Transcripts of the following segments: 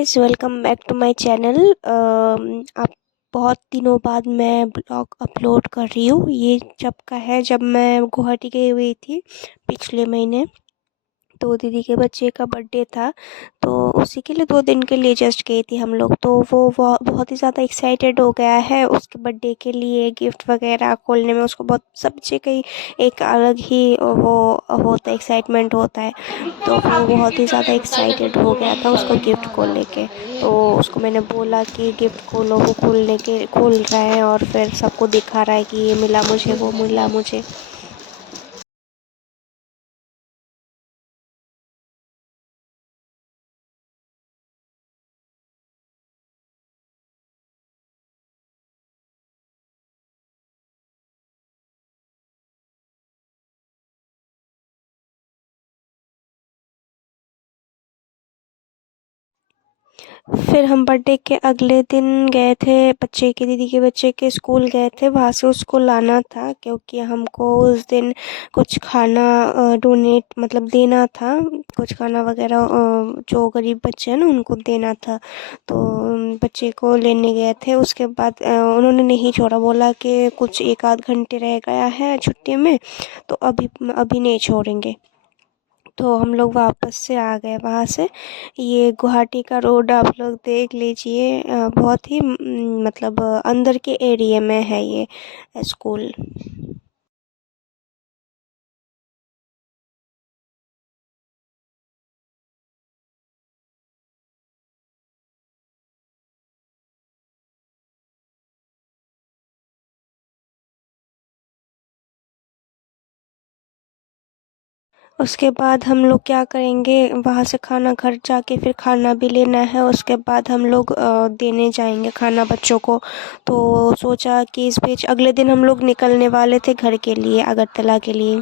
Guys, welcome back to my channel. आप बहुत दिनों बाद मैं ब्लॉग अपलोड कर रही हूँ। ये जब का है जब मैं गुवाहाटी गई हुई थी पिछले महीने। तो दीदी के बच्चे का बर्थडे था, तो उसी के लिए 2 दिन के लिए जस्ट गई थी हम लोग। तो वो बहुत ही ज़्यादा एक्साइटेड हो गया है उसके बर्थडे के लिए। गिफ्ट वगैरह खोलने में उसको बहुत सब जगह एक अलग ही वो होता है, एक्साइटमेंट होता है। तो वो बहुत ही ज़्यादा एक्साइटेड हो गया था उसको गिफ्ट खोलने के। तो उसको मैंने बोला कि गिफ्ट खोलो, वो खोल रहा है और फिर सबको दिखा रहा है कि ये मिला मुझे, वो मिला मुझे। फिर हम बर्थडे के अगले दिन गए थे, बच्चे के दीदी के बच्चे के स्कूल गए थे। वहाँ से उसको लाना था क्योंकि हमको उस दिन कुछ खाना डोनेट मतलब देना था। कुछ खाना वगैरह जो गरीब बच्चे हैं ना उनको देना था। तो बच्चे को लेने गए थे। उसके बाद उन्होंने नहीं छोड़ा, बोला कि कुछ 1 आध घंटे रह गया है छुट्टी में, तो अभी अभी नहीं छोड़ेंगे। तो हम लोग वापस से आ गए वहाँ से। ये गुवाहाटी का रोड आप लोग देख लीजिए, बहुत ही मतलब अंदर के एरिया में है ये स्कूल। उसके बाद हम लोग क्या करेंगे, वहाँ से खाना घर जाके फिर खाना भी लेना है। उसके बाद हम लोग देने जाएंगे खाना बच्चों को। तो सोचा कि इस बीच अगले दिन हम लोग निकलने वाले थे घर के लिए, अगरतला के लिए।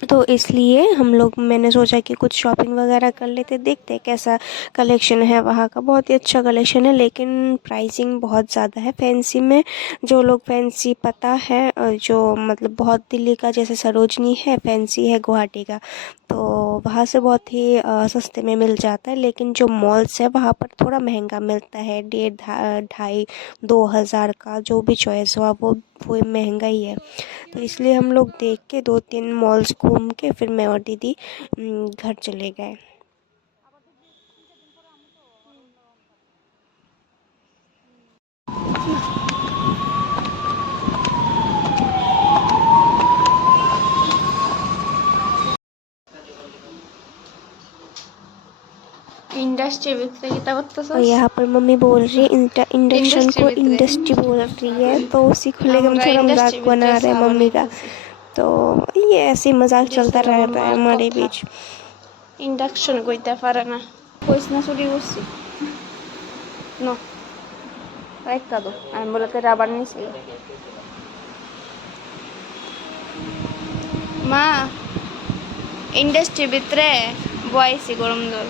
तो इसलिए हम लोग मैंने सोचा कि कुछ शॉपिंग वगैरह कर लेते, देखते हैं कैसा कलेक्शन है वहाँ का। बहुत ही अच्छा कलेक्शन है, लेकिन प्राइसिंग बहुत ज़्यादा है फैंसी में। जो लोग फैंसी पता है, जो मतलब बहुत दिल्ली का जैसे सरोजनी है, फैंसी है गुवाहाटी का, तो वहाँ से बहुत ही सस्ते में मिल जाता है। लेकिन जो मॉल्स है वहाँ पर थोड़ा महंगा मिलता है, 1,500 2,500 2,000 का जो भी चॉइस हो आप, वो महंगा ही है। तो इसलिए हम लोग देख के 2-3 मॉल्स घूम के फिर मैं और दीदी घर चले गए। इंडस्ट्री विकते किताब और यहाँ पर मम्मी बोल रही है इंडक्शन को इंडस्ट्री बोल रही है, तो उसी को लेकर हम थोड़ा मजाक बना रहे हैं मम्मी का। तो ये ऐसे ही मजाक चलता रहता है हमारे बीच। इंडक्शन কইতে পারে না কইস না চুরি করছি নো রাইখা দো আমি বলে তো রাবার নিছি মা ইন্ডাস্ট্রি ভিতরে বয়সি গরম দল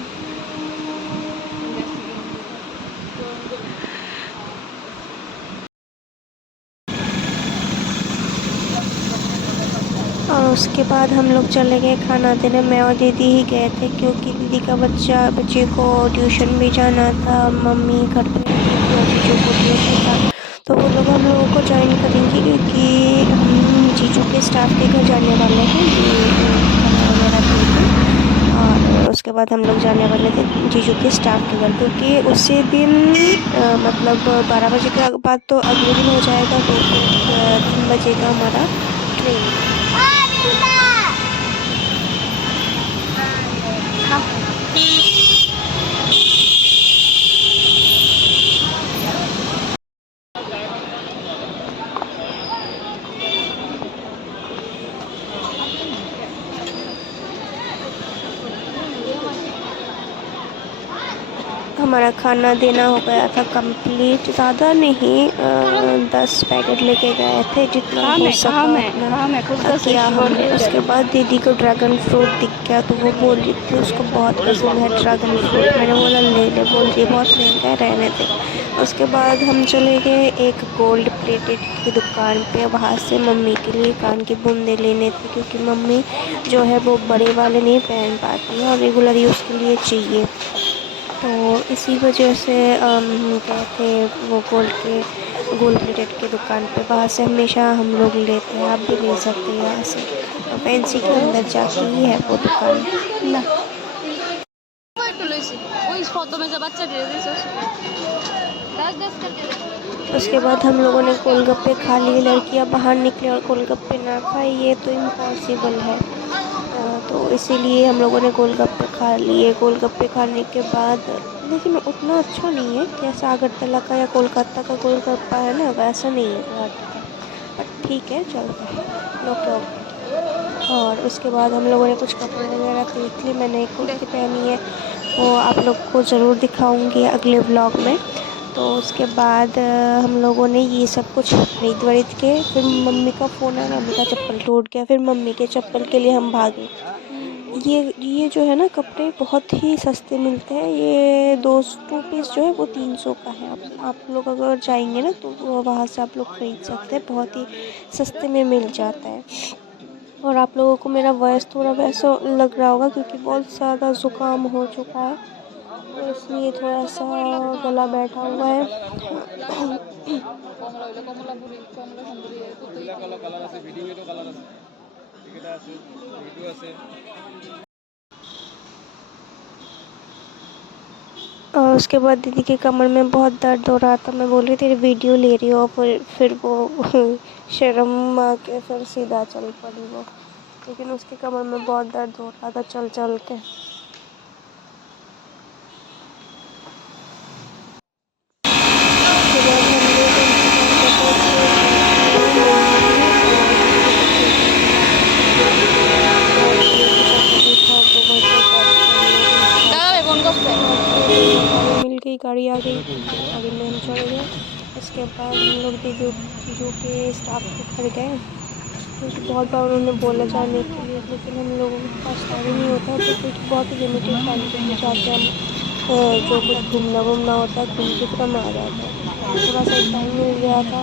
और उसके बाद हम लोग चले गए खाना देने। मैं और दीदी ही गए थे क्योंकि दीदी का बच्चे को ट्यूशन भी जाना था। मम्मी घर पे नहीं थी और जीजू को ट्यूशन था, तो वो लोग हम लोगों को ज्वाइन करेंगे क्योंकि हम जीजू के स्टाफ के घर जाने वाले हैं ये खाना वगैरह दे के। और उसके बाद हम लोग जाने वाले थे जीजू के स्टाफ के घर, क्योंकि उसी दिन मतलब 12 बजे के बाद तो अगले दिन हो जाएगा, तो फिर 3 बजे का हमारा ट्रेन। हमारा खाना देना हो गया था कंप्लीट। ज़्यादा नहीं, 10 पैकेट लेके गए थे, जितना हो सका उतना किया हमने। उसके बाद दीदी को ड्रैगन फ्रूट दिख गया, तो वो बोल रही थी उसको बहुत पसंद है ड्रैगन फ्रूट। मैंने बोला ले ले, बोल रही बहुत महंगा है, रहने दे। उसके बाद हम चले गए एक गोल्ड प्लेटेड की दुकान पे। वहाँ से मम्मी के लिए कान के बूंदे लेने थे, क्योंकि मम्मी जो है वो बड़े वाले नहीं पहन पाती है और रेगुलर यूज़ के लिए चाहिए। तो इसी वजह से हम गए थे वो गोल्ड प्लेटेड की दुकान पे। वहाँ से हमेशा हम लोग लेते हैं, आप भी ले सकते हैं यहाँ से। और फैंसी के अंदर जाके ही है वो दुकान। না ওই তো লইছি ওই ফটো में जब बच्चा दे दी 10 करके दे। उसके बाद हम लोगों ने गोलगप्पे खा लिए। लड़कियां बाहर निकले और गोलगप्पे ना खाए, ये तो इम्पॉसिबल है। तो इसीलिए हम लोगों ने गोलगप्पे खा लिए। गोलगप्पे खाने के बाद, लेकिन उतना अच्छा नहीं है जैसा अगरतला का या कोलकाता का गोलगप्पा है ना, वैसा नहीं है गुवाहाटी का। बट ठीक है, चलता है, ओके ओके। और उसके बाद हम लोगों ने कुछ कपड़े वगैरह देख लिए। मैंने एक कुर्ती पहनी है, वो आप लोग को ज़रूर दिखाऊंगी अगले व्लॉग में। तो उसके बाद हम लोगों ने ये सब कुछ खरीद वरीद के फिर मम्मी का फ़ोन आया, मम्मी का चप्पल टूट गया। फिर मम्मी के चप्पल के लिए हम भागे। ये जो है ना, कपड़े बहुत ही सस्ते मिलते हैं। ये 2 पीस जो है वो 300 का है। आप लोग अगर जाएंगे ना तो वहाँ से आप लोग खरीद सकते हैं, बहुत ही सस्ते में मिल जाता है। और आप लोगों को मेरा वॉइस थोड़ा वैसा लग रहा होगा क्योंकि बहुत ज़्यादा ज़ुकाम हो चुका है, तो इसलिए थोड़ा सा गला बैठा हुआ है। और उसके बाद दीदी के कमर में बहुत दर्द हो रहा था। मैं बोल रही थी वीडियो ले रही हो, और फिर वो शर्म आ के फिर सीधा चल पड़ी वो। लेकिन उसके कमर में बहुत दर्द हो रहा था चल चल के। उसके बाद हम लोग इंतज़ार कर रहे थे ट्रेन की, मेनली दीदी के बच्चे का इंतज़ार कर रहे थे। और ये कुछ ऐसा भी था, तो वहीं पे बैठ के हम लोग इंतज़ार कर रहे थे। उसके बाद फिर गाड़ी मिल गई, गाड़ी आ गई, गाड़ी में हम चढ़ गए। उसके बाद हम लोग जीजू के स्टाफ के घर गए, क्योंकि बहुत बार उन्होंने बोला जाने के लिए, लेकिन हम लोगों के पास टाइम नहीं होता है। तो क्योंकि बहुत ही लिमिटेड टाइम के लिए जाते हैं हम। जो कुछ घूमना वूमना होता है घूम के फिर हम आ जाते हैं। तो थोड़ा सा टाइम मिल गया था।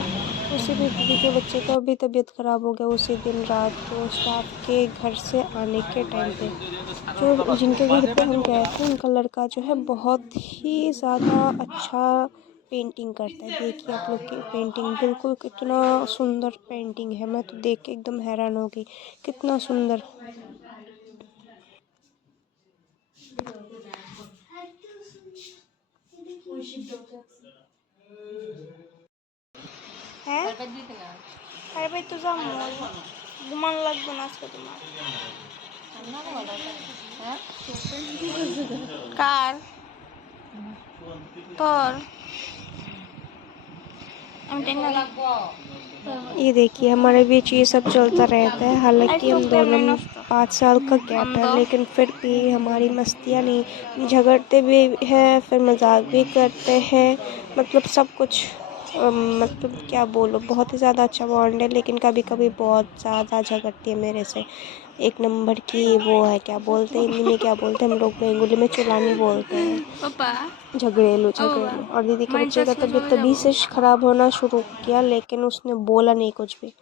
उसी में दीदी के बच्चे का भी तबीयत ख़राब हो गया उसी दिन रात को, स्टाफ के घर से आने के टाइम पे। जो जिनके घर पे हम गए थे उनका लड़का जो है बहुत ही ज़्यादा अच्छा पेंटिंग करता है। देखिए आप लोग की पेंटिंग, बिल्कुल कितना सुंदर पेंटिंग है। मैं तो देख के एकदम हैरान हो गई, कितना सुंदर है। अरे भाई तुझा घुमान लागतो ना आजका तुम्हाला कार तर ये देखिए हमारे बीच ये सब चलता रहता है। हालांकि हम दोनों 5 साल का गैप है, लेकिन फिर भी हमारी मस्तियाँ नहीं, झगड़ते भी हैं, फिर मजाक भी करते हैं, मतलब सब कुछ। मतलब क्या बोलो, बहुत ही ज़्यादा अच्छा बॉन्ड है। लेकिन कभी कभी बहुत ज़्यादा झगड़ती है मेरे से। एक नंबर की वो है, क्या बोलते हैं हिंदी में, क्या बोलते हैं हम लोग बेंगोली में, चुलानी बोलते हैं। झगड़ेलू झगड़ेलू। और दीदी के बच्चे का तबीयत तभी से ख़राब होना शुरू किया, लेकिन उसने बोला नहीं कुछ भी।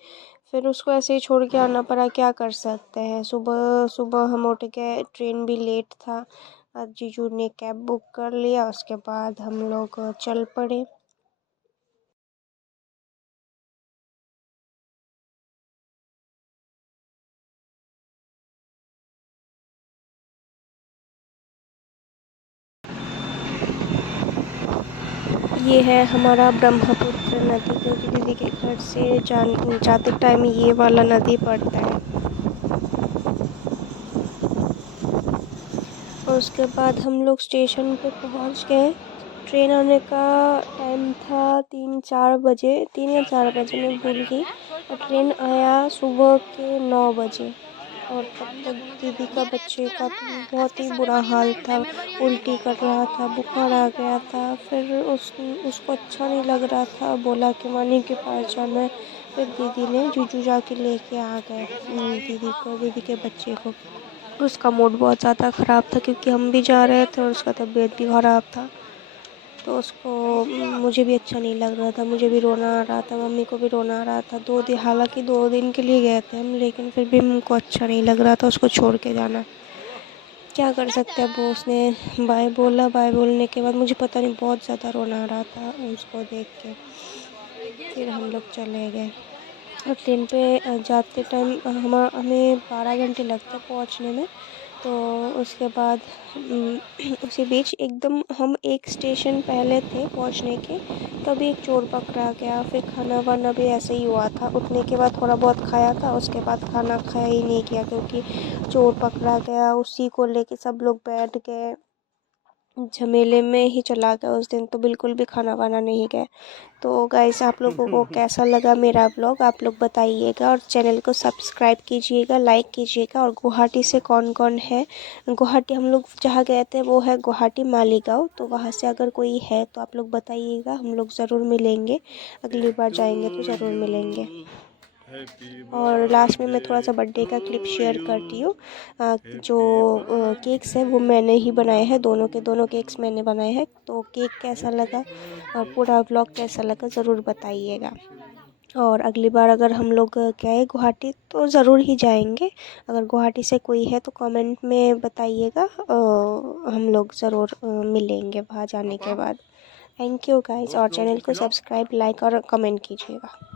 फिर उसको ऐसे ही छोड़ के आना पड़ा, क्या कर सकते हैं। सुबह सुबह हम उठ गए, ट्रेन भी लेट था। जीजू ने कैब बुक कर लिया, उसके बाद हम लोग चल पड़े। ये है हमारा ब्रह्मपुत्र नदी, क्योंकि दीदी के घर से जाते टाइम ये वाला नदी पड़ता है। और उसके बाद हम लोग स्टेशन पे पहुंच गए। ट्रेन आने का टाइम था 3-4 बजे, 3 या 4 बजे, मैं भूल गई। और ट्रेन आया सुबह के 9 बजे। और तब तक दीदी का बच्चे का तो बहुत ही बुरा हाल था, उल्टी कर रहा था, बुखार आ गया था। फिर उसको अच्छा नहीं लग रहा था, बोला कि मानी के पास जाना है। फिर दीदी ने जीजू जाके लेके आ गए दीदी के बच्चे को। उसका मूड बहुत ज़्यादा ख़राब था क्योंकि हम भी जा रहे थे और उसका तबीयत भी ख़राब था। तो उसको, मुझे भी अच्छा नहीं लग रहा था, मुझे भी रोना आ रहा था, मम्मी को भी रोना आ रहा था। 2 दिन, हालांकि 2 दिन के लिए गए थे हम, लेकिन फिर भी हमको अच्छा नहीं लग रहा था उसको छोड़ के जाना। क्या कर सकते हैं। अब वो उसने बाय बोला, बाय बोलने के बाद मुझे पता नहीं बहुत ज़्यादा रोना आ रहा था उसको देख के। फिर हम लोग चले गए और ट्रेन पे जाते टाइम हमें 12 घंटे लगते पहुंचने में। तो उसके बाद उसी बीच एकदम हम एक स्टेशन पहले थे पहुंचने के, तभी एक चोर पकड़ा गया। फिर खाना वाना भी ऐसे ही हुआ था, उठने के बाद थोड़ा बहुत खाया था, उसके बाद खाना खाया ही नहीं किया क्योंकि चोर पकड़ा गया। उसी को लेके सब लोग बैठ गए, झमेले में ही चला गया उस दिन, तो बिल्कुल भी खाना वाना नहीं गया। तो गाइस, आप लोगों को कैसा लगा मेरा ब्लॉग आप लोग बताइएगा, और चैनल को सब्सक्राइब कीजिएगा, लाइक कीजिएगा। और गुवाहाटी से कौन कौन है, गुवाहाटी हम लोग जहाँ गए थे वो है गुवाहाटी मालीगांव, तो वहाँ से अगर कोई है तो आप लोग बताइएगा, हम लोग ज़रूर मिलेंगे। अगली बार जाएंगे तो ज़रूर मिलेंगे। और लास्ट में मैं थोड़ा सा बर्थडे का क्लिप शेयर करती हूँ। जो केक्स है वो मैंने ही बनाए हैं, दोनों के दोनों केक्स मैंने बनाए हैं। तो केक कैसा लगा और पूरा व्लॉग कैसा लगा ज़रूर बताइएगा। और अगली बार अगर हम लोग गए गुवाहाटी तो ज़रूर ही जाएंगे। अगर गुवाहाटी से कोई है तो कमेंट में बताइएगा, हम लोग ज़रूर मिलेंगे वहाँ जाने के बाद। थैंक यू गाइस, और चैनल को सब्सक्राइब, लाइक और कमेंट कीजिएगा।